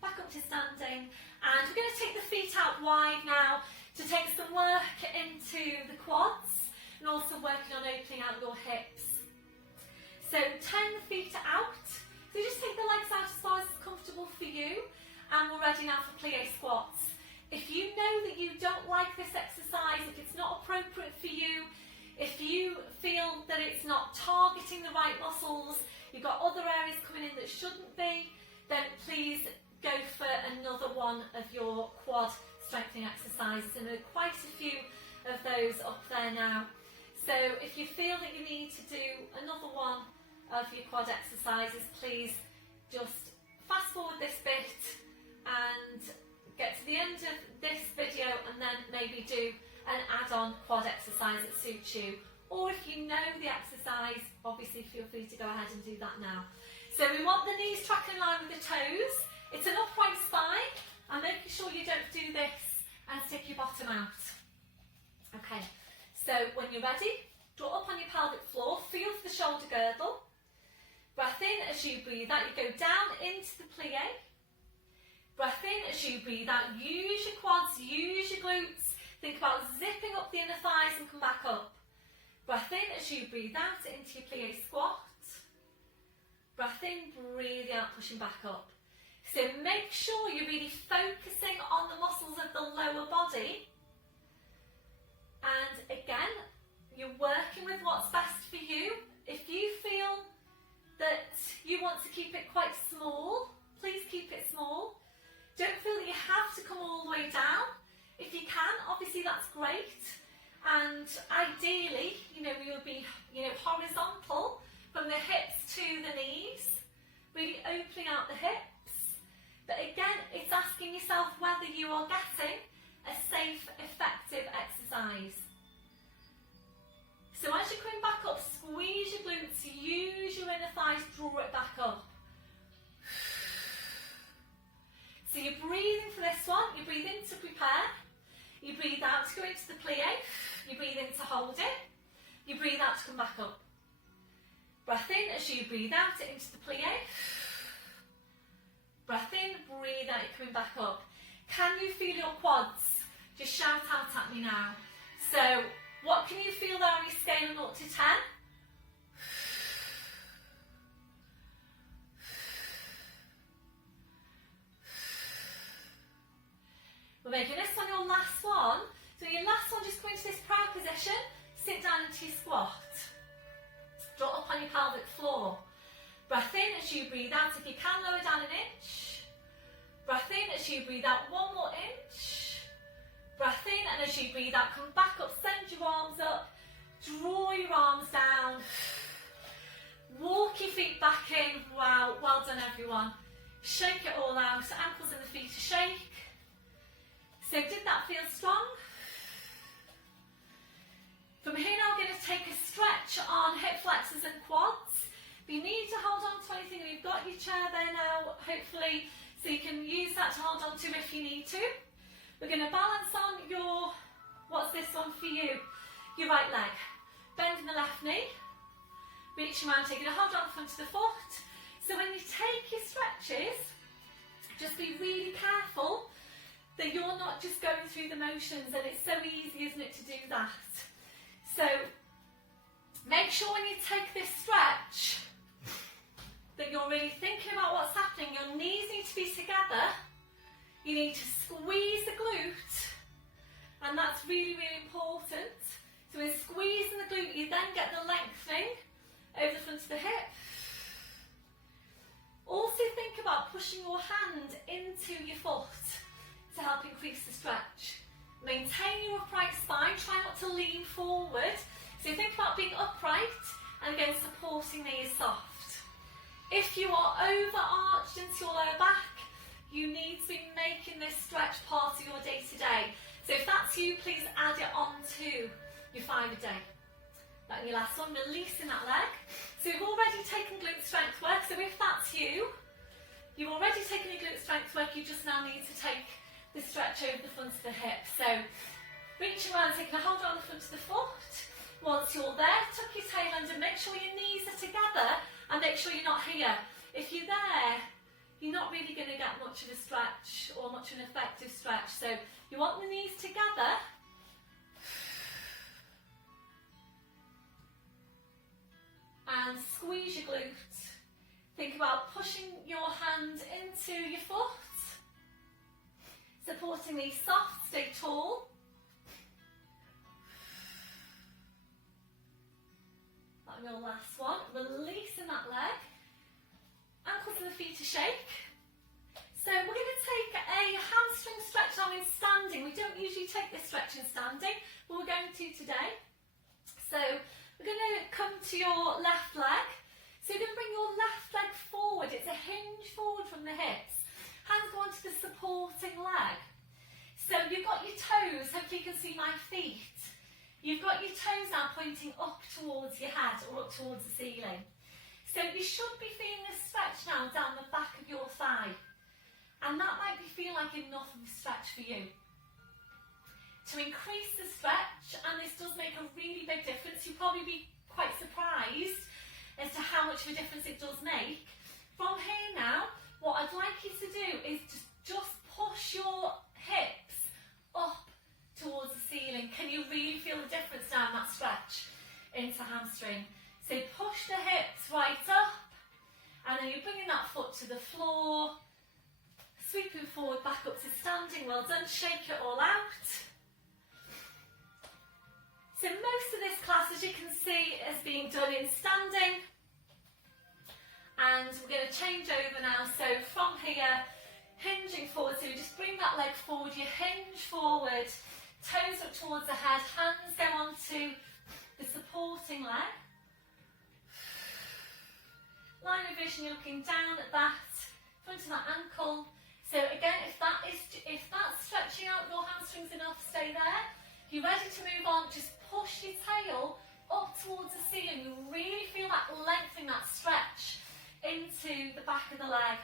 Back up to standing. And we're going to take the feet out wide now to take some work into the quads and also working on opening out your hips. So turn the feet out. So just take the legs out as far as it's comfortable for you. And we're ready now for plie squats. If you know that you don't like this exercise, if it's not appropriate for you, if you feel that it's not targeting the right muscles, you've got other areas coming in that shouldn't be, then please go for another one of your quad strengthening exercises. And there are quite a few of those up there now. So if you feel that you need to do another one of your quad exercises, please just fast forward this bit and get to the end of this video and then maybe do and add on quad exercise that suits you. Or if you know the exercise, obviously feel free to go ahead and do that now. So we want the knees tracking in line with the toes. It's an upright spine, and making sure you don't do this and stick your bottom out. Okay, so when you're ready, draw up on your pelvic floor, feel for the shoulder girdle. Breath in as you breathe out, you go down into the plie. Breath in as you breathe out, use your quads, use your glutes. Think about zipping up the inner thighs and come back up. Breath in as you breathe out into your plie squat. Breath in, breathe out, pushing back up. So make sure you're really focusing on the muscles of the lower body. And again, you're working with what's best for you. If you feel that you want to keep it quite small, please keep it small. Don't feel that you have to come all the way down. If you can, obviously that's great. And ideally, we would be, horizontal from the hips to the knees, really opening out the hips. But again, it's asking yourself whether you are getting a safe, effective exercise. So as you're coming back up, squeeze your glutes, use your inner thighs, draw it back up. So you're breathing for this one, you breathe in to prepare, you breathe out to go into the plie, you breathe in to hold it, you breathe out to come back up. Breath in as you breathe out into the plie. Breath in, breathe out, you're coming back up. Can you feel your quads? Just shout out at me now. So, what can you feel there on your scale of 0 to 10? We're making this one your last one. So your last one, just go into this prayer position, sit down into your squat. Draw up on your pelvic floor. Breath in as you breathe out. If you can, lower down an inch. Breath in as you breathe out, 1 more inch. Breath in, and as you breathe out, come back up, send your arms up, draw your arms down. Walk your feet back in. Wow, well done everyone. Shake it all out, ankles and the feet to shake. So did that feel strong? From here now we're going to take a stretch on hip flexors and quads. If you need to hold on to anything, you've got your chair there now, hopefully, so you can use that to hold on to if you need to. We're going to balance on your, what's this one for you? Your right leg. Bending the left knee. Reaching around, taking a hold on the front of the foot. So when you take your stretches, just be really careful that you're not just going through the motions, and it's so easy, isn't it, to do that. So make sure when you take this stretch that you're really thinking about what's happening. Your knees need to be together. You need to squeeze the glute, and that's really, really important. So in squeezing the glute, you then get the lengthening over the front of the hip. Also think about pushing your hand into your foot to help increase the stretch. Maintain your upright spine, try not to lean forward. So think about being upright, and again supporting the knees soft. If you are overarched into your lower back, you need to be making this stretch part of your day to day. So if that's you, please add it on to your 5 a day. That your last one, releasing that leg. So we've already taken glute strength work, so if that's you, you've already taken your glute strength work, you just now need to take the stretch over the front of the hip. So reaching around, taking a hold on the front of the foot. Once you're there, tuck your tail under, make sure your knees are together, and make sure you're not here. If you're there, you're not really going to get much of a stretch or much of an effective stretch. So you want the knees together. And squeeze your glute. Think about pushing your hand into your foot. Supporting these soft, stay tall. That'll be your last one. Releasing that leg. Ankles and the feet to shake. So we're going to take a hamstring stretch now in standing. We don't usually take this stretch in standing, but we're going to today. So we're going to come to your left leg. So you're going to bring your left leg forward. It's a hinge forward from the hips. Hands go onto the supporting leg. So you've got your toes, hopefully you can see my feet. You've got your toes now pointing up towards your head or up towards the ceiling. So you should be feeling a stretch now down the back of your thigh. And that might feel like enough of a stretch for you. To increase the stretch, and this does make a really big difference, you'll probably be quite surprised as to how much of a difference it does make. From here now, what I'd like you to do is just push your hips up towards the ceiling. Can you really feel the difference now in that stretch into hamstring? So push the hips right up, and then you're bringing that foot to the floor, sweeping forward back up to standing. Well done, shake it all out. So most of this class, as you can see, is being done in standing, and we're going to change over now. So from here, hinging forward, so you just bring that leg forward, you hinge forward, toes up towards the head, hands go onto the supporting leg. Line of vision, you're looking down at that, front of that ankle. So again, if that's stretching out your hamstrings enough, stay there. You're ready to move on, just push your tail up towards the ceiling. You really feel that lengthening, that stretch into the back of the leg.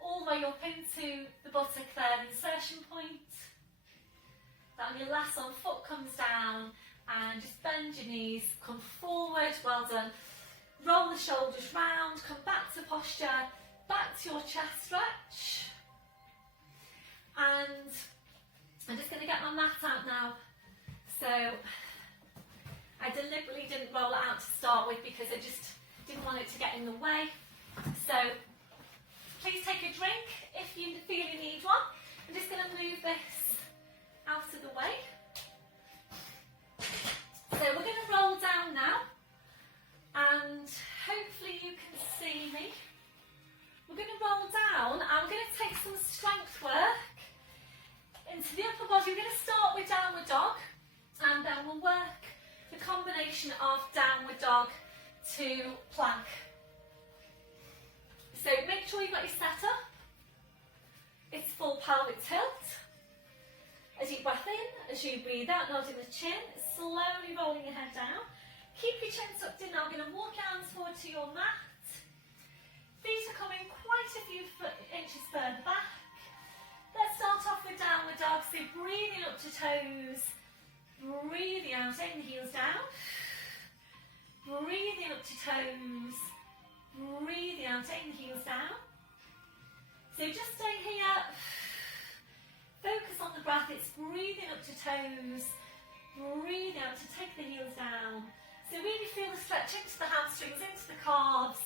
All the way up into the buttock there, insertion point. Then your last on foot comes down, and just bend your knees, come forward, well done. Roll the shoulders round, come back to posture, back to your chest stretch. And I'm just going to get my mat out now. So I deliberately didn't roll it out to start with because I just didn't want it to get in the way. So please take a drink if you feel you need one. I'm just going to move this out of the way. So we're going to roll down now, and hopefully you can see me. We're going to roll down, and I'm going to take some strength work into the upper body. We're going to start with downward dog, and then we'll work the combination of downward dog to plank. So make sure you've got your setup. It's full pelvic tilt. As you breath in, as you breathe out, nodding the chin, slowly rolling your head down. Keep your chin tucked in. Now we're going to walk your hands forward to your mat. Feet are coming quite a few inches further back. Let's start off with downward dog. So breathing up to toes, breathing out, taking the heels down. Breathing up to toes, breathing out, taking the heels down. So just stay here. Focus on the breath. It's breathing up to toes, breathing out to take the heels down. So really feel the stretch into the hamstrings, into the calves,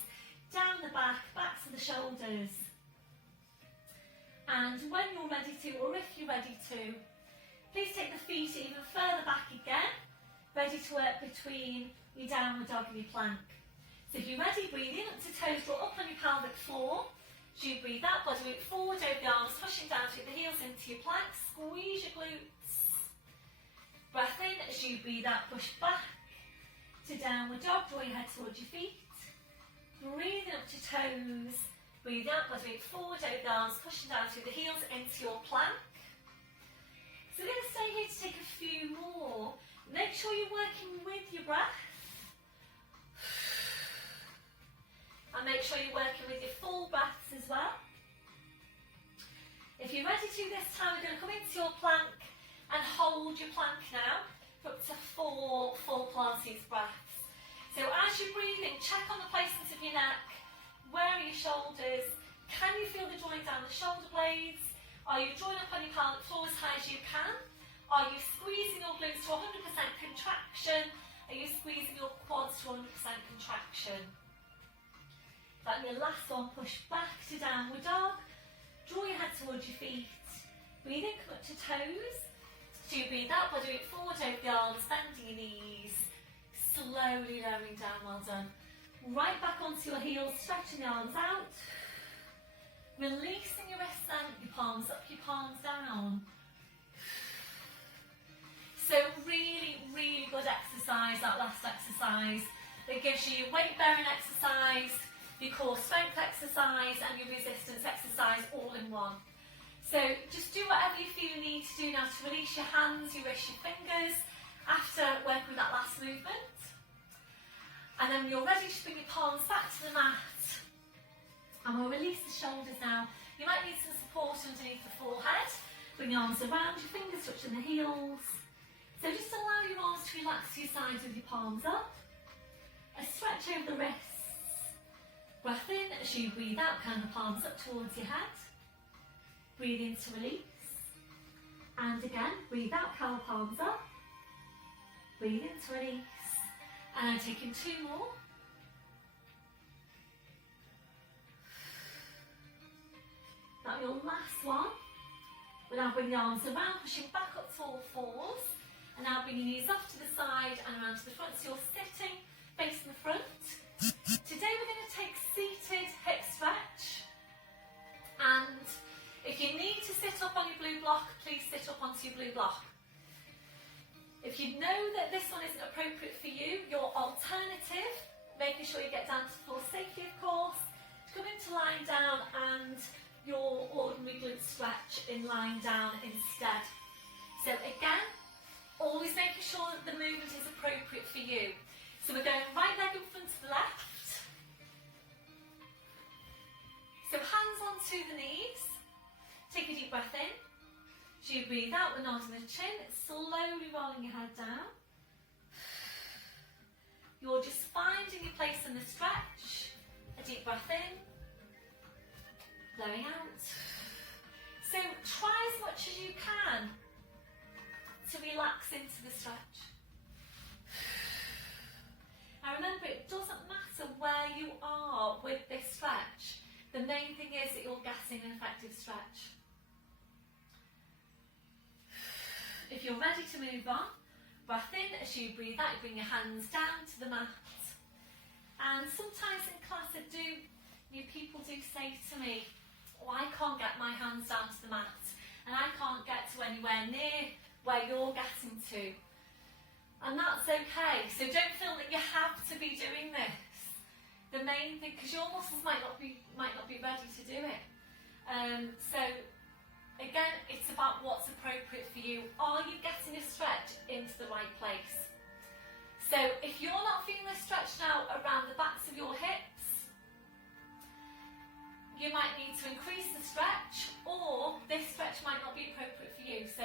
down the back, back to the shoulders. And when you're ready to, or if you're ready to, please take the feet even further back again, ready to work between your downward dog and your plank. So if you're ready, breathe in up to toes, draw up on your pelvic floor. As you breathe out, body weight forward over the arms, pushing down through the heels into your plank, squeeze your glutes. Breath in, as you breathe out, push back to downward dog, draw your head towards your feet. Breathing up to toes, breathe out, body weight forward over the arms, pushing down through the heels into your plank. So we're going to stay here to take a few more. Make sure you're working with your breath. And make sure you're working with your full breaths as well. If you're ready to this time, we're going to come into your plank and hold your plank now for up to 4 full Pilates breaths. So as you're breathing, check on the placement of your neck. Where are your shoulders? Can you feel the drawing down the shoulder blades? Are you drawing up on your pelvic floor as high as you can? Are you squeezing your glutes to 100% contraction? Are you squeezing your quads to 100% contraction? Then your last one, push back to downward dog. Draw your head towards your feet. Breathe in, come up to toes. So you breathe out, body weight forward over the arms, bending your knees. Slowly lowering down, well done. Right back onto your heels, stretching the arms out. Releasing your wrists then, your palms up, your palms down. So really, really good exercise, that last exercise. It gives you your weight bearing exercise, your core strength exercise and your resistance exercise all in one. So just do whatever you feel you need to do now to release your hands, your wrists, your fingers after working with that last movement. And then when you're ready, just bring your palms back to the mat. And we'll release the shoulders now. You might need some support underneath the forehead. Bring your arms around, your fingers touching the heels. So just allow your arms to relax to your sides with your palms up. A stretch over the wrists. Breath in as you breathe out, kind of palms up towards your head. Breathe in to release. And again, breathe out, curl palms up. Breathe in to release. And taking 2 more. That'll be your last one. We'll now bring the arms around, pushing back up to all fours. And now bring your knees off to the side and around to the front. So you're sitting, facing the front. Today we're going to take seated hip stretch. And if you need to sit up on your blue block, please sit up onto your blue block. If you know that this one isn't appropriate for you, your alternative, making sure you get down to full safety of course, to come into lying down and your ordinary glute stretch in lying down instead. So again, always making sure that the movement is appropriate for you. So we're going right leg in front of the left. So hands onto the knees. Take a deep breath in. As you breathe out, the nod in the chin, slowly rolling your head down. You're just finding your place in the stretch. A deep breath in. Blowing out. So try as much as you can to relax into the stretch. Now remember, it doesn't matter where you are with this stretch. The main thing is that you're getting an effective stretch. If you're ready to move on, breath in as you breathe out, you bring your hands down to the mat. And sometimes in class new people do say to me, oh, I can't get my hands down to the mat and I can't get to anywhere near where you're getting to. And that's okay. So don't feel that you have to be doing this. The main thing, because your muscles might not be ready to do it. So again, it's about what's appropriate for you. Are you getting a stretch into the right place? So if you're not feeling a stretch now around the backs of your hips, you might need to increase the stretch, or this stretch might not be appropriate for you. So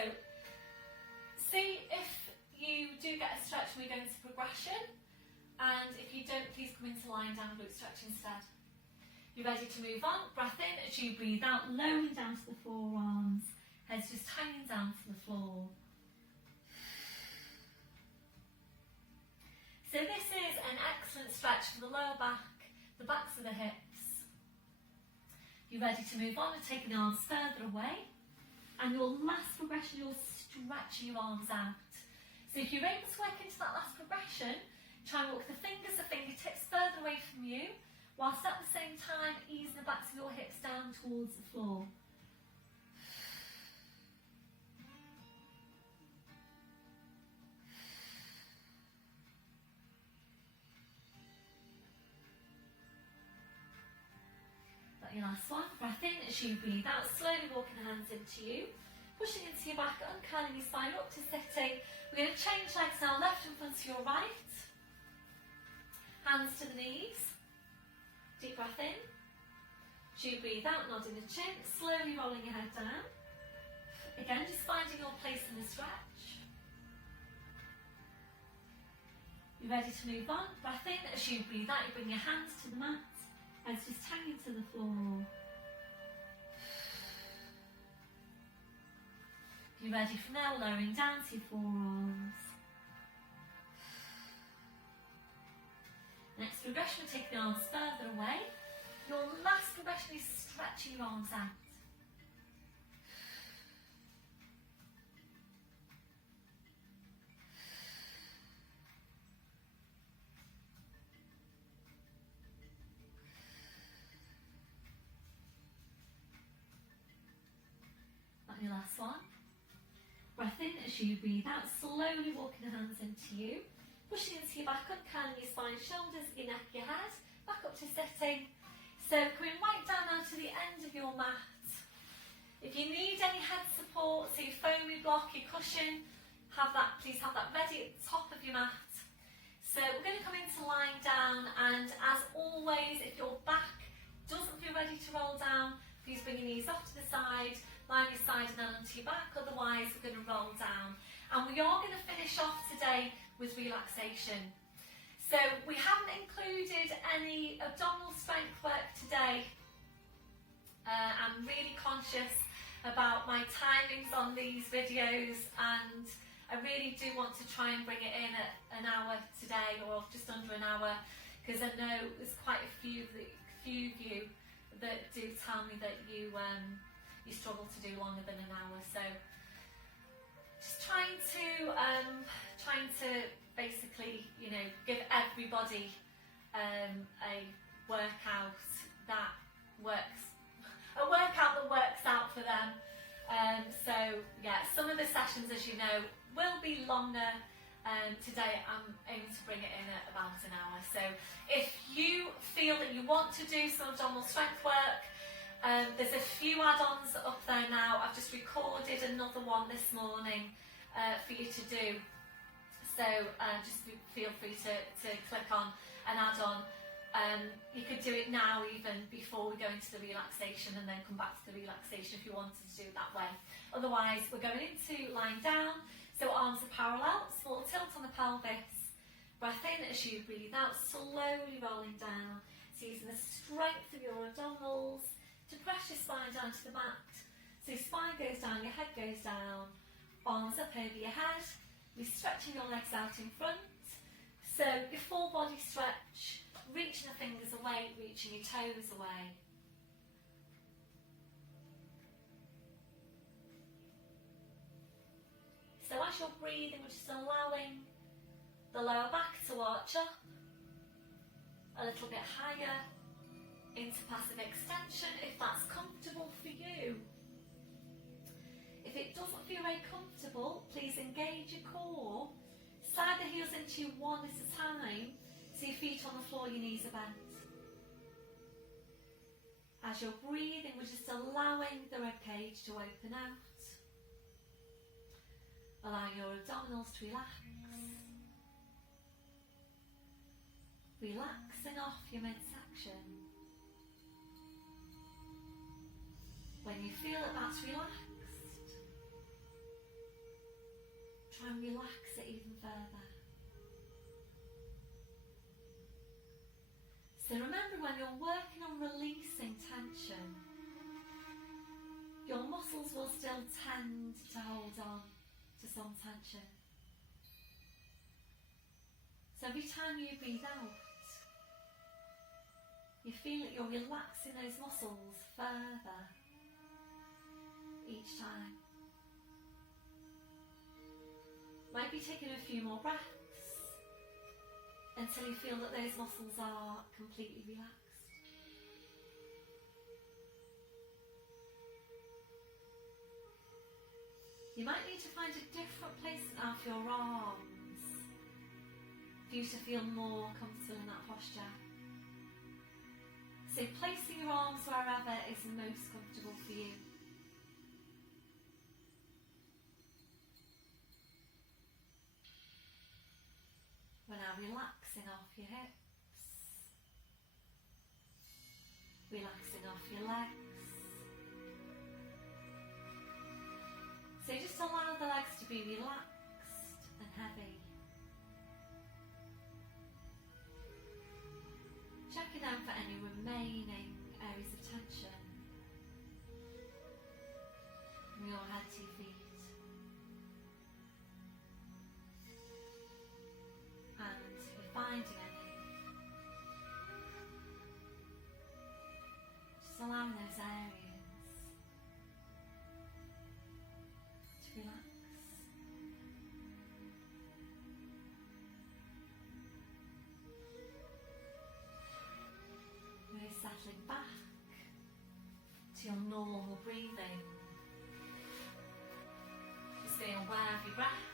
see if you do get a stretch when we go into progression, and if you don't, please come into lying down glute stretch instead. You're ready to move on. Breath in as you breathe out, lowering down to the forearms. Head's just hanging down to the floor. So this is an excellent stretch for the lower back, the backs of the hips. You're ready to move on and taking the arms further away. And your last progression, you're stretching your arms out. So if you're able to work into that last progression, try and walk the fingers, the fingertips further away from you, whilst at the same time easing the backs of your hips down towards the floor. That's your last one. Breath in as you breathe out, slowly walking the hands into you, pushing into your back, uncurling your spine up to sitting. We're going to change legs now, left in front of your right. Hands to the knees. Deep breath in. As you breathe out, nodding the chin, slowly rolling your head down. Again, just finding your place in the stretch. You're ready to move on. Breath in. As you breathe out, you bring your hands to the mat. Heads just hanging to the floor. You're ready from there, lowering down to your forearms. Next progression, we'll take the arms further away. Your last progression is stretching your arms out. That's your last one. Breath in as you breathe out, slowly walking the hands into you. Pushing into your back, uncurling your spine, shoulders, your neck, your head, back up to sitting. So coming right down now to the end of your mat. If you need any head support, so your foamy block, your cushion, please have that ready at the top of your mat. So we're going to come into lying down, and as always, if your back doesn't feel ready to roll down, please bring your knees off to the side, lie on your side and then onto your back, otherwise we're going to roll down. And we are going to finish off today with relaxation. So we haven't included any abdominal strength work today. I'm really conscious about my timings on these videos, and I really do want to try and bring it in at an hour today, or just under an hour, because I know there's quite a few of you that do tell me that you struggle to do longer than an hour. So just trying to basically, you know, give everybody a workout that works out for them. So yeah, some of the sessions, as you know, will be longer. Today I'm aiming to bring it in at about an hour. So if you feel that you want to do some abdominal strength work, there's a few add-ons up there now. I've just recorded another one this morning for you to do. So just feel free to click on an add-on. You could do it now, even before we go into the relaxation, and then come back to the relaxation if you wanted to do it that way. Otherwise, we're going into lying down. So arms are parallel, small tilt on the pelvis. Breath in as you breathe out, slowly rolling down. So using the strength of your abdominals to press your spine down to the mat. So spine goes down, your head goes down, arms up over your head. You're stretching your legs out in front. So your full body stretch, reaching the fingers away, reaching your toes away. So as you're breathing, we're just allowing the lower back to arch up a little bit higher into passive extension, if that's comfortable for you. If it doesn't feel very comfortable, please engage your core. Slide the heels into you one at a time, so your feet on the floor, your knees are bent. As you're breathing, we're just allowing the ribcage to open out. Allow your abdominals to relax. Relaxing off your midsection. When you feel that that's relaxed, try and relax it even further. So remember, when you're working on releasing tension, your muscles will still tend to hold on to some tension. So every time you breathe out, you feel that you're relaxing those muscles further each time. Might be taking a few more breaths until you feel that those muscles are completely relaxed. You might need to find a different placement of your arms for you to feel more comfortable in that posture. So placing your arms wherever is most comfortable for you. We're now relaxing off your hips, relaxing off your legs. So just allow the legs to be relaxed and heavy. Checking out for any remaining areas of tension from your head to your feet. And if you're finding any, just allowing those areas relax. We're settling back to your normal breathing. Just being aware of your breath,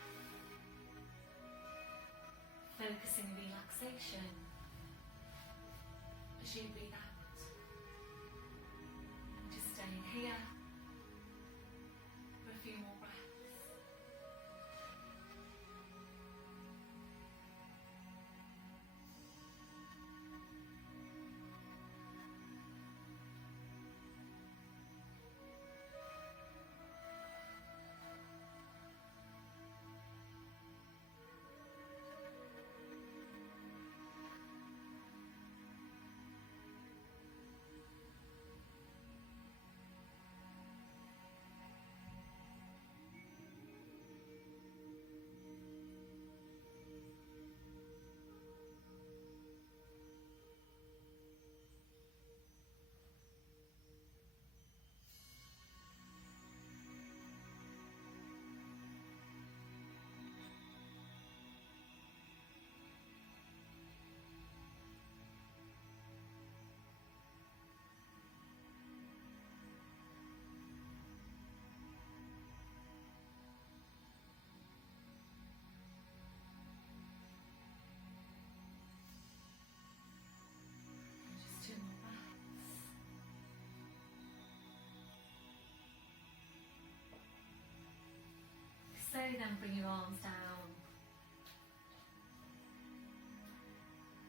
focusing on relaxation as you breathe out. And just staying here then bring your arms down.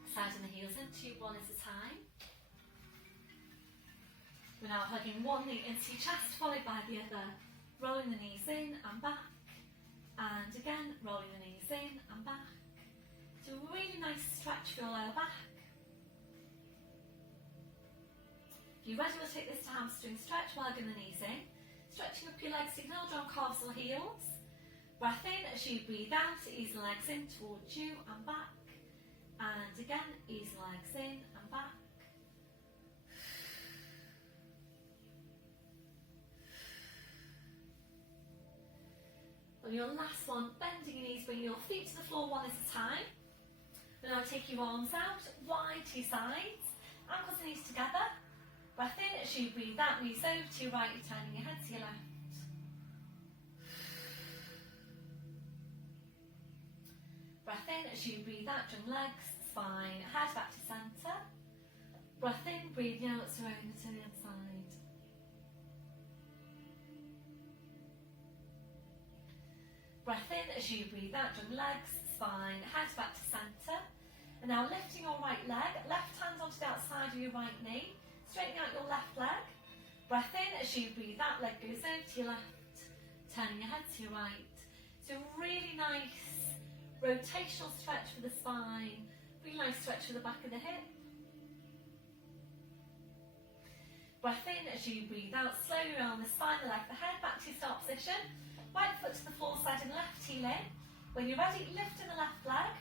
Sliding the heels into you one at a time. We're now hugging one knee into your chest, followed by the other. Rolling the knees in and back. And again, rolling the knees in and back. So a really nice stretch for your lower back. If you're ready, we'll take this to hamstring stretch while hugging the knees in. Stretching up your legs so you can hold on calves or heels. Breath in as you breathe out, ease the legs in towards you and back. And again, ease the legs in and back. On your last one, bending your knees, bring your feet to the floor one at a time. And now take your arms out, wide to your sides, ankles and knees together. Breath in as you breathe out, knees over to your right, you're turning your head to your left. Breath in as you breathe out, jump legs, spine, head back to centre. Breath in, breathing out, surrounding to the inside. Breath in as you breathe out, jump legs, spine, head back to centre. And now lifting your right leg, left hand onto the outside of your right knee, straightening out your left leg. Breath in as you breathe out, leg goes over to your left, turning your head to your right. So really nice rotational stretch for the spine, really nice stretch for the back of the hip. Breath in as you breathe out, slowly around the spine, the leg, the head, back to your start position. Right foot to the floor, side and left heel in. When you're ready, lift in the left leg.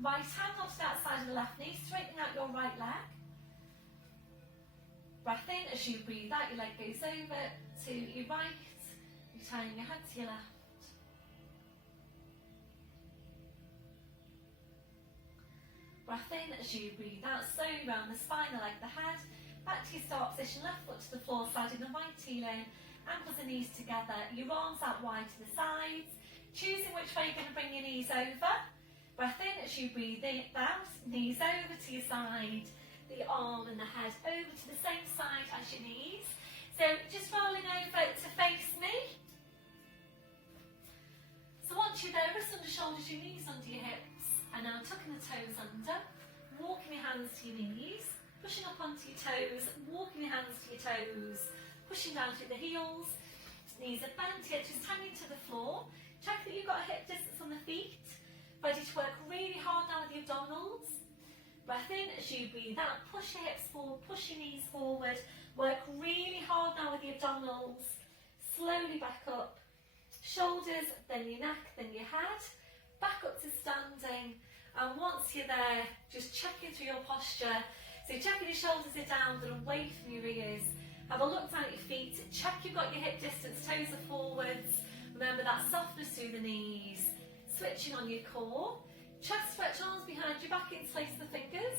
Right hand onto the outside of the left knee, straightening out your right leg. Breath in as you breathe out, your leg goes over to your right, you're turning your head to your left. Breath in as you breathe out, slowly round the spine, the leg, the head. Back to your start position, left foot to the floor, sliding the right heel in, ankles and knees together, your arms out wide to the sides, choosing which way you're going to bring your knees over. Breath in as you breathe out, knees over to your side, the arm and the head over to the same side as your knees. So just rolling over to face me. So once you're there, wrists under shoulders, your knees under your hips, and now tucking the toes under, walking your hands to your knees, pushing up onto your toes, walking your hands to your toes, pushing down through the heels, knees are bent, just hanging to the floor. Check that you've got a hip distance on the feet, ready to work really hard now with your abdominals. Breath in as you breathe out, push your hips forward, push your knees forward, work really hard now with your abdominals. Slowly back up, shoulders, then your neck, then your head, back up to standing, and once you're there, just checking through your posture. So checking your shoulders are down but away from your ears. Have a look down at your feet, check you've got your hip distance, toes are forwards. Remember that softness through the knees. Switching on your core. Chest stretch, arms behind you, back interlace the fingers.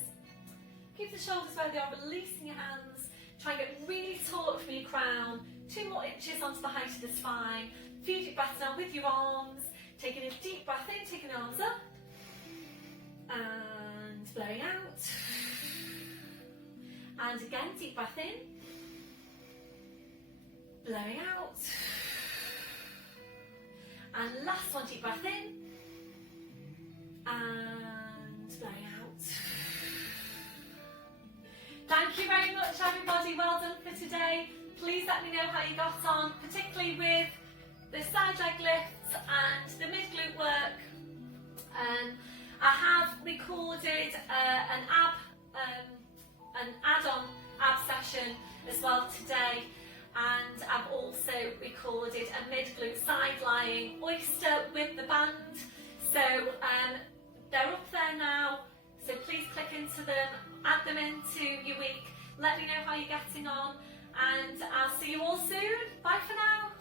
Keep the shoulders where they are, releasing your hands. Try and get really tall up from your crown. 2 more inches onto the height of the spine. Few deep breaths now with your arms. Taking a deep breath in, taking the arms up. And blowing out. And again, deep breath in. Blowing out. And last one, deep breath in. And blowing out. Thank you very much, everybody. Well done for today. Please let me know how you got on, particularly with the side leg lifts and the mid glute work. I have recorded an add-on ab session as well today, and I've also recorded a mid glute side lying oyster with the band. So they're up there now, so please click into them, add them into your week, let me know how you're getting on, and I'll see you all soon. Bye for now.